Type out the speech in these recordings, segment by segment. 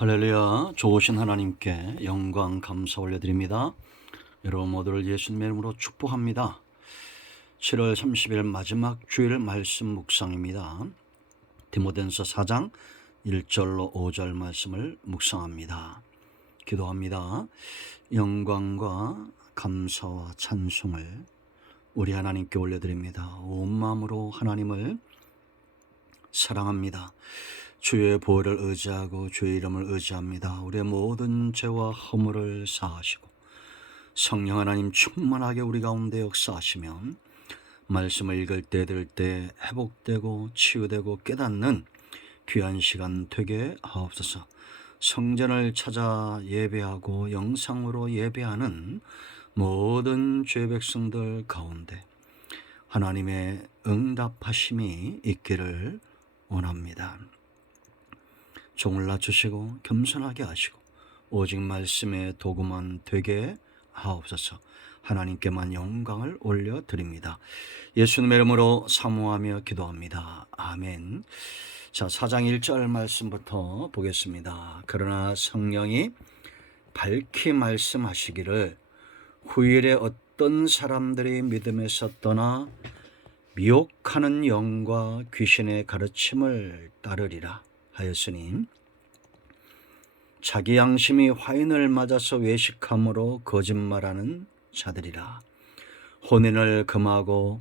할렐루야. 좋으신 하나님께 영광 감사 올려드립니다. 여러분 모두를 예수님의 이름으로 축복합니다. 7월 30일 마지막 주일 말씀 묵상입니다. 디모데전서 4장 1절로 5절 말씀을 묵상합니다. 기도합니다. 영광과 감사와 찬송을 우리 하나님께 올려드립니다. 온 마음으로 하나님을 사랑합니다. 주의 보혈을 의지하고 주의 이름을 의지합니다. 우리의 모든 죄와 허물을 사하시고 성령 하나님 충만하게 우리 가운데 역사하시면 말씀을 읽을 때 들을 때 회복되고 치유되고 깨닫는 귀한 시간 되게 하옵소서. 성전을 찾아 예배하고 영상으로 예배하는 모든 죄 백성들 가운데 하나님의 응답하심이 있기를 원합니다. 종을 낮추시고 겸손하게 하시고 오직 말씀의 도구만 되게 하옵소서. 하나님께만 영광을 올려드립니다. 예수님의 이름으로 사모하며 기도합니다. 아멘. 자, 4장 1절 말씀부터 보겠습니다. 그러나 성령이 밝히 말씀하시기를 후일에 어떤 사람들이 믿음에서 떠나 미혹하는 영과 귀신의 가르침을 따르리라 하였으니 자기 양심이 화인을 맞아서 외식함으로 거짓말하는 자들이라. 혼인을 금하고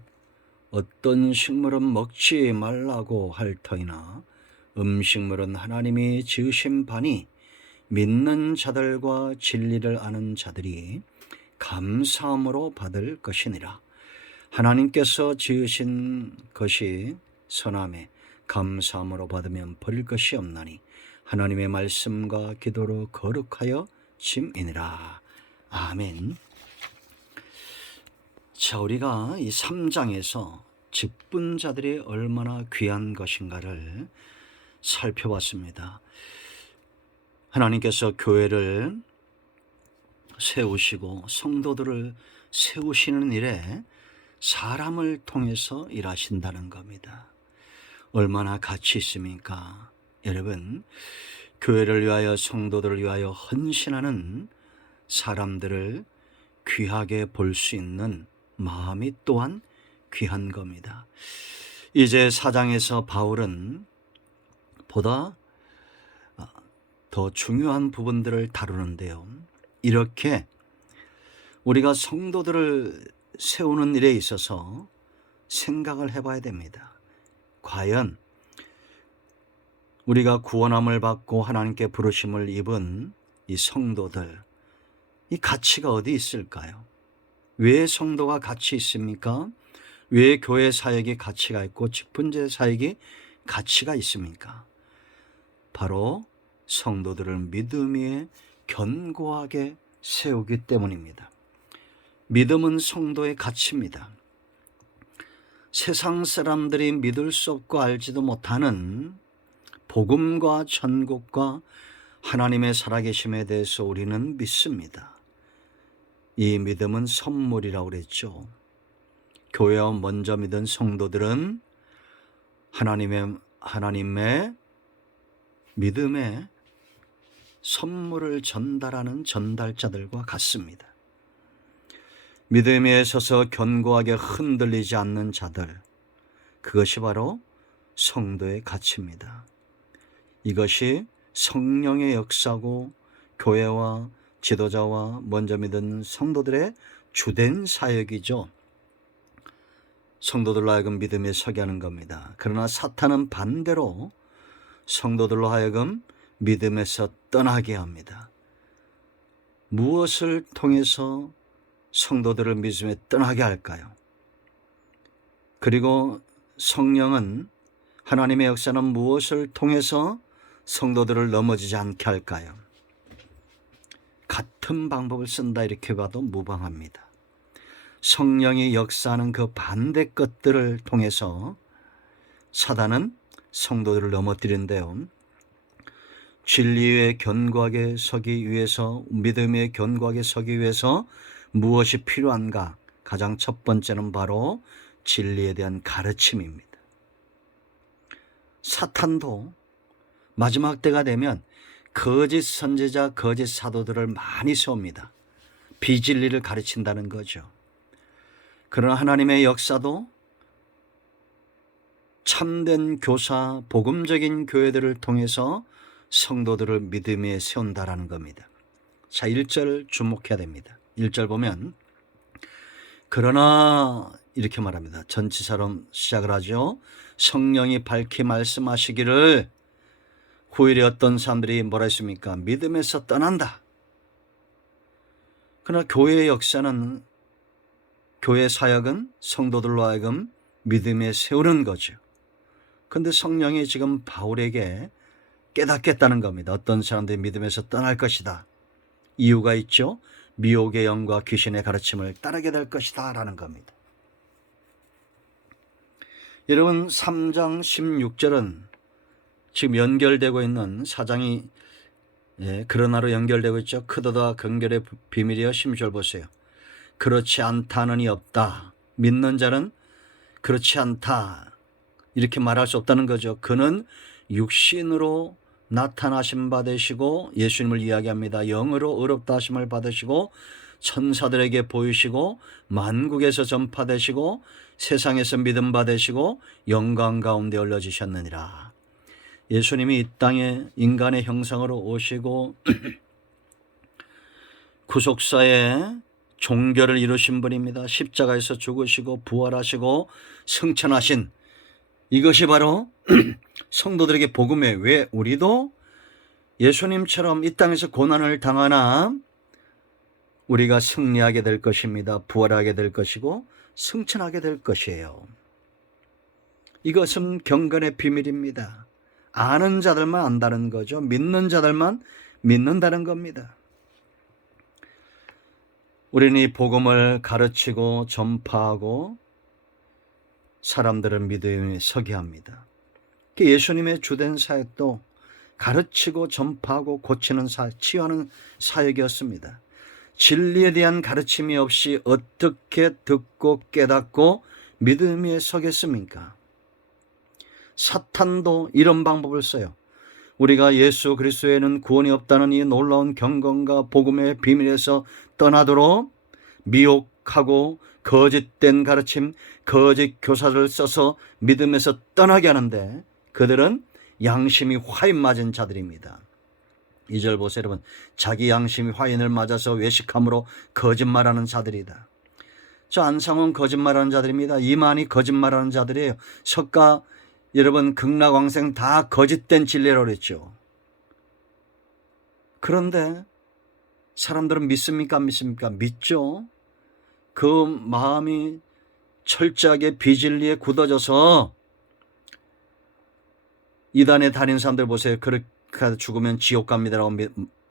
어떤 식물은 먹지 말라고 할 터이나 음식물은 하나님이 지으신 바니 믿는 자들과 진리를 아는 자들이 감사함으로 받을 것이니라. 하나님께서 지으신 것이 선함에 감사함으로 받으면 버릴 것이 없나니 하나님의 말씀과 기도로 거룩하여 짐이니라. 아멘. 자, 우리가 이 3장에서 직분자들이 얼마나 귀한 것인가를 살펴봤습니다. 하나님께서 교회를 세우시고 성도들을 세우시는 일에 사람을 통해서 일하신다는 겁니다. 얼마나 가치 있습니까? 여러분, 교회를 위하여 성도들을 위하여 헌신하는 사람들을 귀하게 볼 수 있는 마음이 또한 귀한 겁니다. 이제 4장에서 바울은 보다 더 중요한 부분들을 다루는데요. 이렇게 우리가 성도들을 세우는 일에 있어서 생각을 해봐야 됩니다. 과연 우리가 구원함을 받고 하나님께 부르심을 입은 이 성도들, 이 가치가 어디 있을까요? 왜 성도가 가치 있습니까? 왜 교회 사역이 가치가 있고 직분제 사역이 가치가 있습니까? 바로 성도들을 믿음 위에 견고하게 세우기 때문입니다. 믿음은 성도의 가치입니다. 세상 사람들이 믿을 수 없고 알지도 못하는 복음과 천국과 하나님의 살아계심에 대해서 우리는 믿습니다. 이 믿음은 선물이라고 그랬죠. 교회와 먼저 믿은 성도들은 하나님의 믿음의 선물을 전달하는 전달자들과 같습니다. 믿음에 서서 견고하게 흔들리지 않는 자들, 그것이 바로 성도의 가치입니다. 이것이 성령의 역사고 교회와 지도자와 먼저 믿은 성도들의 주된 사역이죠. 성도들로 하여금 믿음에 서게 하는 겁니다. 그러나 사탄은 반대로 성도들로 하여금 믿음에서 떠나게 합니다. 무엇을 통해서 성도들을 믿음에 떠나게 할까요? 그리고 성령은 하나님의 역사는 무엇을 통해서 성도들을 넘어지지 않게 할까요? 같은 방법을 쓴다 이렇게 봐도 무방합니다. 성령이 역사하는 그 반대 것들을 통해서 사단은 성도들을 넘어뜨리는데요. 진리에 견고하게 서기 위해서, 믿음에 견고하게 서기 위해서 무엇이 필요한가? 가장 첫 번째는 바로 진리에 대한 가르침입니다. 사탄도 마지막 때가 되면 거짓 선지자, 거짓 사도들을 많이 세웁니다. 비진리를 가르친다는 거죠. 그러나 하나님의 역사도 참된 교사, 복음적인 교회들을 통해서 성도들을 믿음 위에 세운다라는 겁니다. 자, 1절 주목해야 됩니다. 1절 보면 그러나 이렇게 말합니다. 전치사로 시작을 하죠. 성령이 밝히 말씀하시기를 후일에 어떤 사람들이 뭐라 했습니까? 믿음에서 떠난다. 그러나 교회의 역사는, 교회 사역은 성도들로 하여금 믿음에 세우는 거죠. 그런데 성령이 지금 바울에게 깨닫겠다는 겁니다. 어떤 사람들이 믿음에서 떠날 것이다. 이유가 있죠. 미혹의 영과 귀신의 가르침을 따르게 될 것이다 라는 겁니다. 여러분 3장 16절은 지금 연결되고 있는 4장이 그러나로 연결되고 있죠. 크도다 경결의 비밀이여 16절 보세요. 그렇지 않다는이 없다. 믿는 자는 그렇지 않다 이렇게 말할 수 없다는 거죠. 그는 육신으로 나타나심 받으시고 예수님을 이야기합니다. 영으로 의롭다 하심을 받으시고 천사들에게 보이시고 만국에서 전파되시고 세상에서 믿음 받으시고 영광 가운데 올려지셨느니라. 예수님이 이 땅에 인간의 형상으로 오시고 구속사의 종결을 이루신 분입니다. 십자가에서 죽으시고 부활하시고 승천하신 이것이 바로 성도들에게 복음이에요. 왜? 우리도 예수님처럼 이 땅에서 고난을 당하나 우리가 승리하게 될 것입니다. 부활하게 될 것이고 승천하게 될 것이에요. 이것은 경건의 비밀입니다. 아는 자들만 안다는 거죠. 믿는 자들만 믿는다는 겁니다. 우리는 이 복음을 가르치고 전파하고 사람들을 믿음에 서게 합니다. 예수님의 주된 사역도 가르치고 전파하고 고치는 사역, 치유하는 사역이었습니다. 진리에 대한 가르침이 없이 어떻게 듣고 깨닫고 믿음 위에 서겠습니까? 사탄도 이런 방법을 써요. 우리가 예수 그리스도에는 구원이 없다는 이 놀라운 경건과 복음의 비밀에서 떠나도록 미혹하고 거짓된 가르침, 거짓 교사를 써서 믿음에서 떠나게 하는데 그들은 양심이 화인 맞은 자들입니다. 2절 보세요 여러분. 자기 양심이 화인을 맞아서 외식함으로 거짓말하는 자들이다. 저 안상훈 거짓말하는 자들입니다. 이만희 거짓말하는 자들이에요. 석가 여러분 극락왕생 다 거짓된 진리라고 그랬죠. 그런데 사람들은 믿습니까? 안 믿습니까? 믿죠. 그 마음이 철저하게 비진리에 굳어져서 이단에 다니는 사람들 보세요. 그렇게 죽으면 지옥 갑니다라고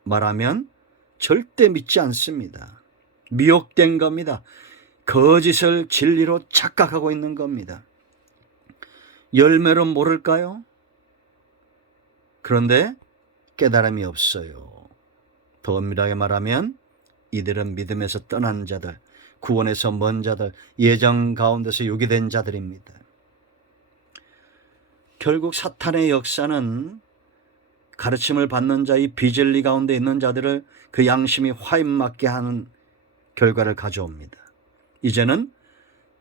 말하면 절대 믿지 않습니다. 미혹된 겁니다. 거짓을 진리로 착각하고 있는 겁니다. 열매로 모를까요? 그런데 깨달음이 없어요. 더 엄밀하게 말하면 이들은 믿음에서 떠난 자들, 구원에서 먼 자들, 예정 가운데서 유기된 자들입니다. 결국 사탄의 역사는 가르침을 받는 자의 비진리 가운데 있는 자들을 그 양심이 화인 맞게 하는 결과를 가져옵니다. 이제는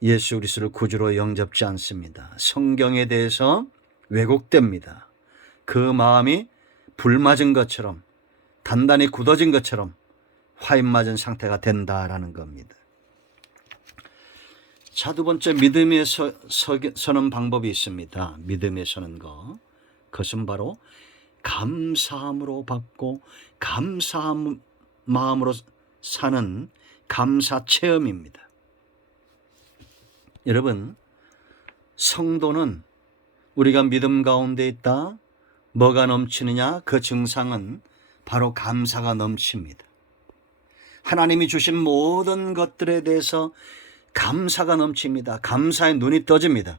예수 그리스도를 구주로 영접지 않습니다. 성경에 대해서 왜곡됩니다. 그 마음이 불맞은 것처럼 단단히 굳어진 것처럼 화인 맞은 상태가 된다라는 겁니다. 자, 두 번째 믿음에 서는 방법이 있습니다. 믿음에 서는 것. 그것은 바로 감사함으로 받고 감사한 마음으로 사는 감사 체험입니다. 여러분, 성도는 우리가 믿음 가운데 있다. 뭐가 넘치느냐? 그 증상은 바로 감사가 넘칩니다. 하나님이 주신 모든 것들에 대해서 감사가 넘칩니다. 감사에 눈이 떠집니다.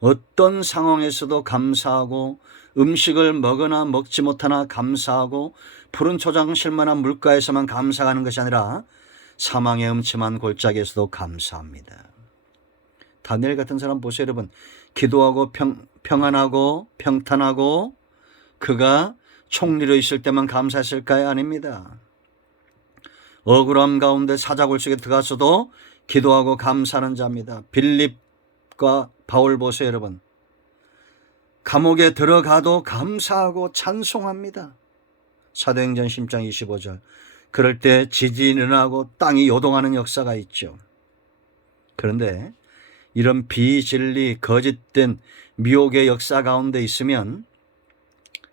어떤 상황에서도 감사하고 음식을 먹으나 먹지 못하나 감사하고 푸른 초장 실만한 물가에서만 감사하는 것이 아니라 사망의 음침한 골짜기에서도 감사합니다. 다니엘 같은 사람 보세요 여러분. 기도하고 평안하고 평탄하고 그가 총리로 있을 때만 감사했을까요? 아닙니다. 억울함 가운데 사자굴 속에 들어가서도 기도하고 감사하는 자입니다. 빌립과 바울 보세요, 여러분. 감옥에 들어가도 감사하고 찬송합니다. 사도행전 10장 25절. 그럴 때 지진이 일어나고 땅이 요동하는 역사가 있죠. 그런데 이런 비진리, 거짓된 미혹의 역사 가운데 있으면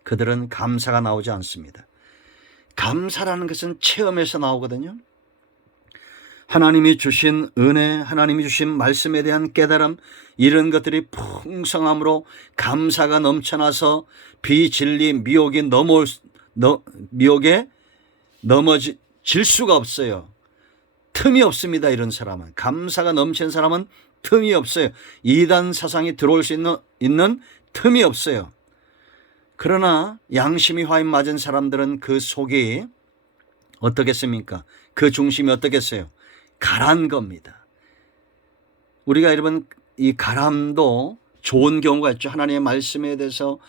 그들은 감사가 나오지 않습니다. 감사라는 것은 체험에서 나오거든요. 하나님이 주신 은혜, 하나님이 주신 말씀에 대한 깨달음, 이런 것들이 풍성함으로 감사가 넘쳐나서 비진리, 미혹에 넘어질 수가 없어요. 틈이 없습니다. 이런 사람은. 감사가 넘치는 사람은 틈이 없어요. 이단 사상이 들어올 수 있는 틈이 없어요. 그러나 양심이 화인 맞은 사람들은 그 속이 어떻겠습니까? 그 중심이 어떻겠어요? 가란 겁니다. 우리가 여러분 이 가람도 좋은 경우가 있죠. 하나님의 말씀에 대해서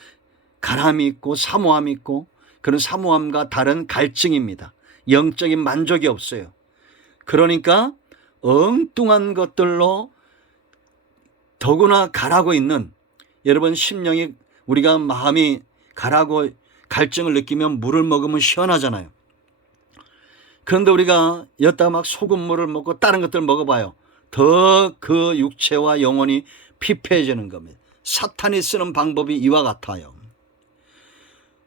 가람이 있고 사모함이 있고, 그런 사모함과 다른 갈증입니다. 영적인 만족이 없어요. 그러니까 엉뚱한 것들로 더구나 가라고 있는, 여러분 심령이, 우리가 마음이 가라고 갈증을 느끼면 물을 먹으면 시원하잖아요. 그런데 우리가 여기다가 막 소금물을 먹고 다른 것들을 먹어봐요. 더 그 육체와 영혼이 피폐해지는 겁니다. 사탄이 쓰는 방법이 이와 같아요.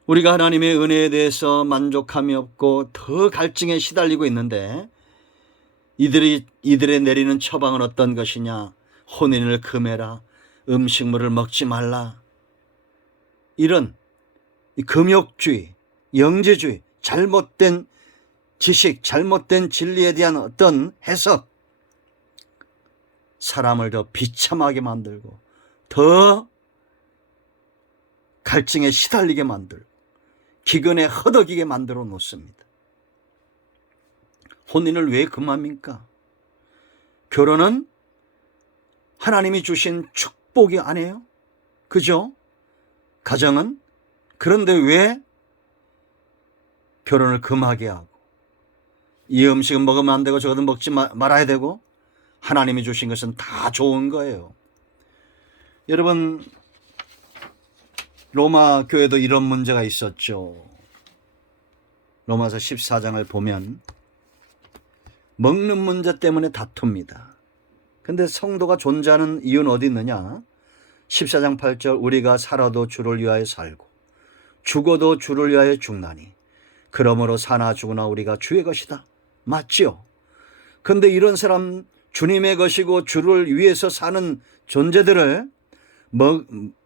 우리가 하나님의 은혜에 대해서 만족함이 없고 더 갈증에 시달리고 있는데, 이들의 내리는 처방은 어떤 것이냐? 혼인을 금해라, 음식물을 먹지 말라, 이런 금욕주의, 영지주의, 잘못된 지식, 잘못된 진리에 대한 어떤 해석, 사람을 더 비참하게 만들고 더 갈증에 시달리게 만들고 기근에 허덕이게 만들어 놓습니다. 혼인을 왜 금합니까? 결혼은 하나님이 주신 축복이 아니에요? 그죠? 가정은? 그런데 왜 결혼을 금하게 하고, 이 음식은 먹으면 안 되고 저것은 먹지 말아야 되고, 하나님이 주신 것은 다 좋은 거예요. 여러분, 로마 교회도 이런 문제가 있었죠. 로마서 14장을 보면 먹는 문제 때문에 다툽니다. 근데 성도가 존재하는 이유는 어디 있느냐? 14장 8절, 우리가 살아도 주를 위하여 살고 죽어도 주를 위하여 죽나니 그러므로 사나 죽으나 우리가 주의 것이다. 맞죠? 근데 이런 사람, 주님의 것이고 주를 위해서 사는 존재들을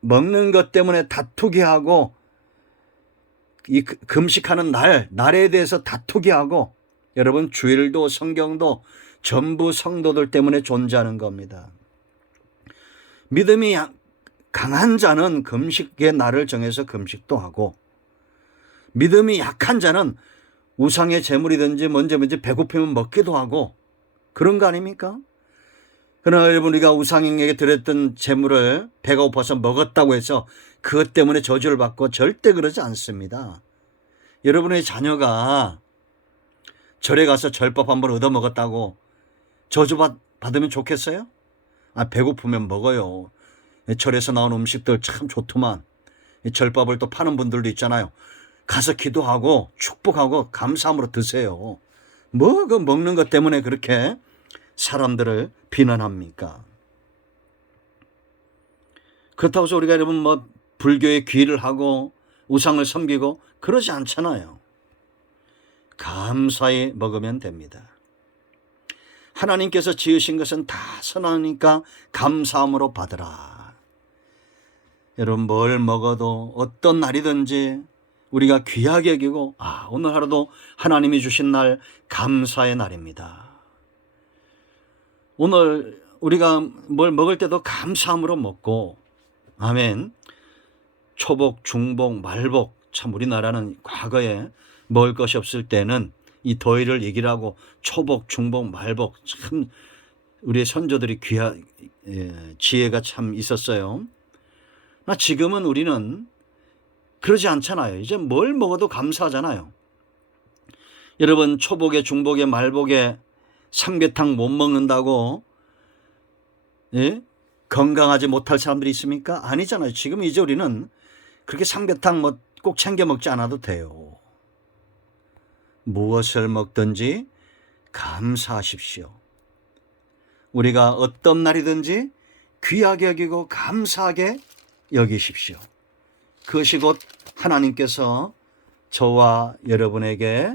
먹는 것 때문에 다투게 하고, 이 금식하는 날에 대해서 다투게 하고, 여러분 주일도 성경도 전부 성도들 때문에 존재하는 겁니다. 믿음이 강한 자는 금식의 날을 정해서 금식도 하고, 믿음이 약한 자는 우상의 제물이든지 뭔지 배고프면 먹기도 하고, 그런 거 아닙니까? 그러나 여러분, 우리가 우상에게 드렸던 제물을 배가 고파서 먹었다고 해서 그것 때문에 저주를 받고 절대 그러지 않습니다. 여러분의 자녀가 절에 가서 절밥 한번 얻어먹었다고 저주 받으면 좋겠어요? 배고프면 먹어요. 절에서 나온 음식들 참 좋더만. 절밥을 또 파는 분들도 있잖아요. 가서 기도하고 축복하고 감사함으로 드세요. 뭐 그 먹는 것 때문에 그렇게 사람들을 비난합니까? 그렇다고 해서 우리가 여러분 뭐 불교에 귀를 하고 우상을 섬기고 그러지 않잖아요. 감사히 먹으면 됩니다. 하나님께서 지으신 것은 다 선하니까 감사함으로 받으라. 여러분, 뭘 먹어도 어떤 날이든지 우리가 귀하게 여기고, 오늘 하루도 하나님이 주신 날 감사의 날입니다. 오늘 우리가 뭘 먹을 때도 감사함으로 먹고, 아멘. 초복, 중복, 말복, 참 우리나라는 과거에 먹을 것이 없을 때는 이 더위를 이기라고 초복, 중복, 말복, 참 우리의 선조들이 지혜가 참 있었어요. 지금은 우리는 그러지 않잖아요. 이제 뭘 먹어도 감사하잖아요. 여러분, 초복에 중복에 말복에 삼계탕 못 먹는다고 예? 건강하지 못할 사람들이 있습니까? 아니잖아요. 지금 이제 우리는 그렇게 삼계탕 뭐 꼭 챙겨 먹지 않아도 돼요. 무엇을 먹든지 감사하십시오. 우리가 어떤 날이든지 귀하게 여기고 감사하게 여기십시오. 그것이 곧 하나님께서 저와 여러분에게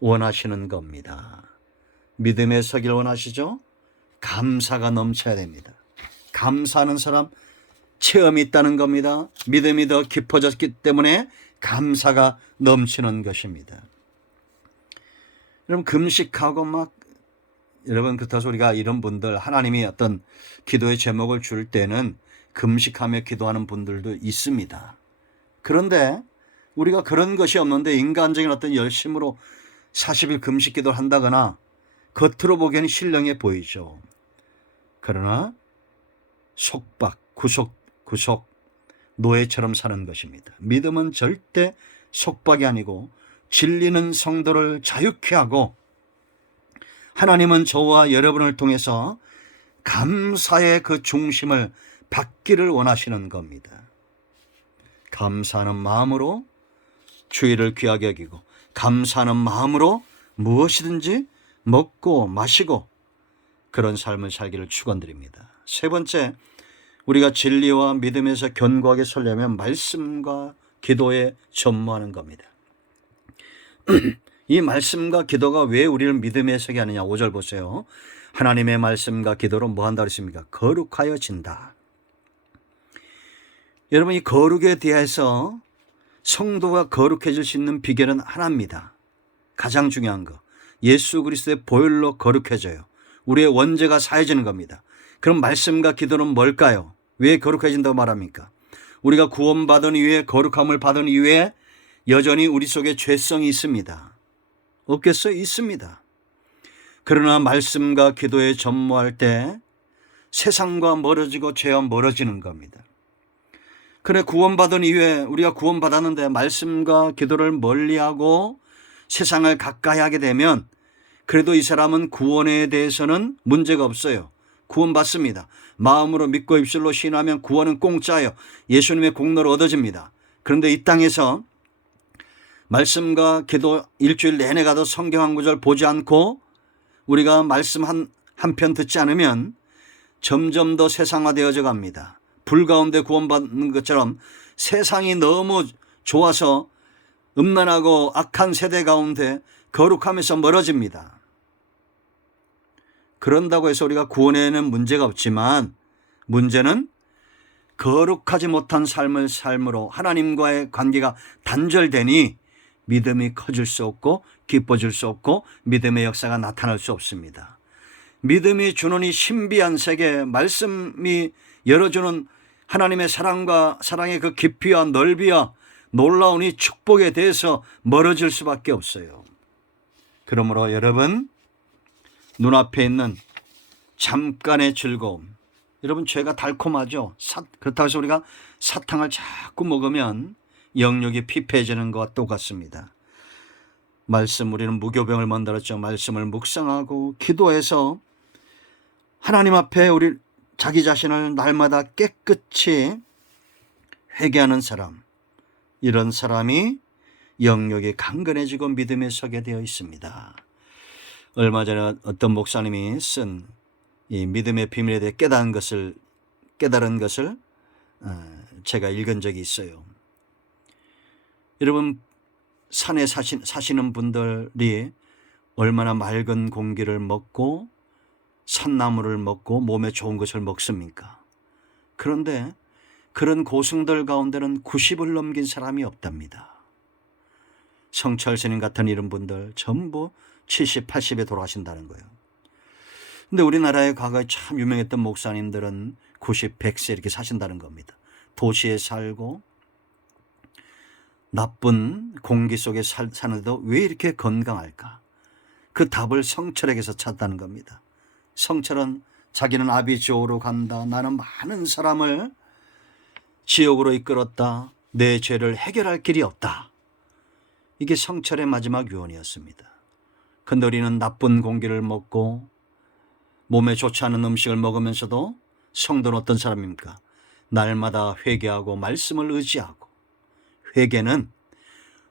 원하시는 겁니다. 믿음에 서길 원하시죠? 감사가 넘쳐야 됩니다. 감사하는 사람 체험이 있다는 겁니다. 믿음이 더 깊어졌기 때문에 감사가 넘치는 것입니다. 여러분, 금식하고 여러분, 그렇다고 우리가 이런 분들, 하나님이 어떤 기도의 제목을 줄 때는 금식하며 기도하는 분들도 있습니다. 그런데 우리가 그런 것이 없는데 인간적인 어떤 열심으로 40일 금식 기도를 한다거나 겉으로 보기에는 신령해 보이죠. 그러나 속박, 구속, 노예처럼 사는 것입니다. 믿음은 절대 속박이 아니고 진리는 성도를 자유케 하고 하나님은 저와 여러분을 통해서 감사의 그 중심을 받기를 원하시는 겁니다. 감사하는 마음으로 주의를 귀하게 여기고 감사하는 마음으로 무엇이든지 먹고 마시고 그런 삶을 살기를 축원드립니다. 세 번째, 우리가 진리와 믿음에서 견고하게 서려면 말씀과 기도에 전무하는 겁니다. 이 말씀과 기도가 왜 우리를 믿음에 서게 하느냐. 5절 보세요. 하나님의 말씀과 기도로 뭐 한다고 했습니까? 거룩하여진다. 여러분, 이 거룩에 대해서 성도가 거룩해질 수 있는 비결은 하나입니다. 가장 중요한 거. 예수 그리스도의 보혈로 거룩해져요. 우리의 원죄가 사해지는 겁니다. 그럼 말씀과 기도는 뭘까요? 왜 거룩해진다고 말합니까? 우리가 구원받은 이후에 거룩함을 받은 이후에 여전히 우리 속에 죄성이 있습니다. 없겠어요? 있습니다. 그러나 말씀과 기도에 전무할 때 세상과 멀어지고 죄와 멀어지는 겁니다. 그래, 구원받은 이후에 우리가 구원받았는데 말씀과 기도를 멀리하고 세상을 가까이 하게 되면 그래도 이 사람은 구원에 대해서는 문제가 없어요. 구원받습니다. 마음으로 믿고 입술로 신하면 구원은 공짜예요. 예수님의 공로로 얻어집니다. 그런데 이 땅에서 말씀과 기도 일주일 내내 가도 성경 한 구절 보지 않고 우리가 말씀 한 편 듣지 않으면 점점 더 세상화되어져 갑니다. 불 가운데 구원받는 것처럼 세상이 너무 좋아서 음란하고 악한 세대 가운데 거룩하면서 멀어집니다. 그런다고 해서 우리가 구원에는 문제가 없지만 문제는 거룩하지 못한 삶으로 하나님과의 관계가 단절되니 믿음이 커질 수 없고 기뻐질 수 없고 믿음의 역사가 나타날 수 없습니다. 믿음이 주는 이 신비한 세계, 말씀이 열어주는 하나님의 사랑의 그 깊이와 넓이와 놀라운 이 축복에 대해서 멀어질 수밖에 없어요. 그러므로 여러분, 눈앞에 있는 잠깐의 즐거움, 여러분, 죄가 달콤하죠. 그렇다고 해서 우리가 사탕을 자꾸 먹으면 영육이 피폐해지는 것과 똑같습니다. 우리는 무교병을 만들었죠. 말씀을 묵상하고 기도해서 하나님 앞에 자기 자신을 날마다 깨끗이 회개하는 사람, 이런 사람이 영육이 강건해지고 믿음에 서게 되어 있습니다. 얼마 전에 어떤 목사님이 쓴 이 믿음의 비밀에 대해 깨달은 것을 제가 읽은 적이 있어요. 여러분, 산에 사시는 분들이 얼마나 맑은 공기를 먹고 산나물을 먹고 몸에 좋은 것을 먹습니까? 그런데 그런 고승들 가운데는 90을 넘긴 사람이 없답니다. 성철 스님 같은 이런 분들 전부 70, 80에 돌아가신다는 거예요. 근데 우리나라에 과거에 참 유명했던 목사님들은 90, 100세 이렇게 사신다는 겁니다. 도시에 살고 나쁜 공기 속에 사는데도 왜 이렇게 건강할까? 그 답을 성철에게서 찾았다는 겁니다. 성철은 자기는 아비지옥으로 간다. 나는 많은 사람을 지옥으로 이끌었다. 내 죄를 해결할 길이 없다. 이게 성철의 마지막 유언이었습니다. 근데 우리는 나쁜 공기를 먹고 몸에 좋지 않은 음식을 먹으면서도 성도는 어떤 사람입니까? 날마다 회개하고 말씀을 의지하고, 회개는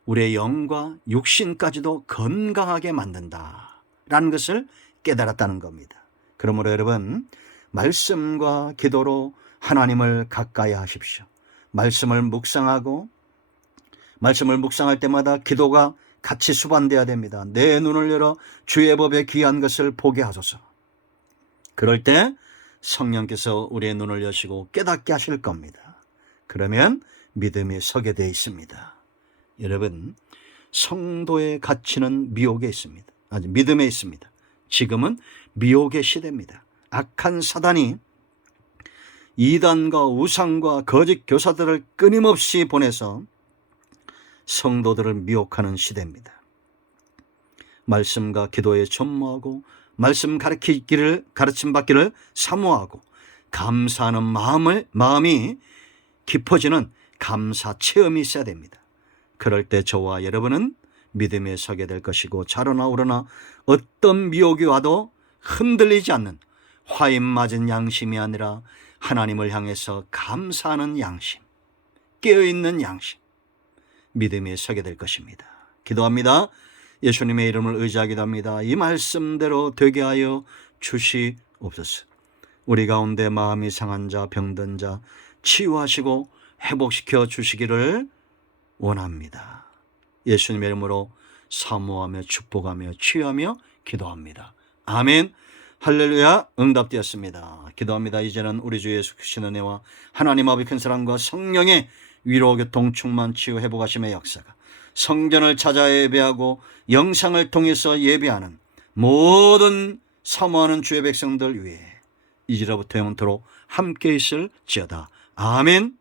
우리의 영과 육신까지도 건강하게 만든다라는 것을 깨달았다는 겁니다. 그러므로 여러분, 말씀과 기도로 하나님을 가까이 하십시오. 말씀을 묵상할 때마다 기도가 같이 수반돼야 됩니다. 내 눈을 열어 주의 법에 귀한 것을 보게 하소서. 그럴 때 성령께서 우리의 눈을 여시고 깨닫게 하실 겁니다. 그러면 믿음이 서게 되어 있습니다. 여러분, 성도의 가치는 미혹에 있습니다. 아니, 믿음에 있습니다. 지금은 미혹의 시대입니다. 악한 사단이 이단과 우상과 거짓 교사들을 끊임없이 보내서 성도들을 미혹하는 시대입니다. 말씀과 기도에 전무하고 말씀 가르침 받기를 사모하고 감사하는 마음이 깊어지는 감사 체험이 있어야 됩니다. 그럴 때 저와 여러분은 믿음에 서게 될 것이고, 자로나 우러나 어떤 미혹이 와도 흔들리지 않는 화인 맞은 양심이 아니라 하나님을 향해서 감사하는 양심, 깨어있는 양심, 믿음에 서게 될 것입니다. 기도합니다. 예수님의 이름을 의지하기도 합니다. 이 말씀대로 되게 하여 주시옵소서. 우리 가운데 마음이 상한 자, 병든 자 치유하시고 회복시켜 주시기를 원합니다. 예수님의 이름으로 사모하며 축복하며 치유하며 기도합니다. 아멘. 할렐루야. 응답되었습니다. 기도합니다. 이제는 우리 주 예수 그리스도의 은혜와 하나님 아버지 큰 사랑과 성령의 위로 교통 충만 치유 회복하심의 역사가 성전을 찾아 예배하고 영상을 통해서 예배하는 모든 사모하는 주의 백성들 위해 이제로부터 영원토록 함께 있을지어다. 아멘.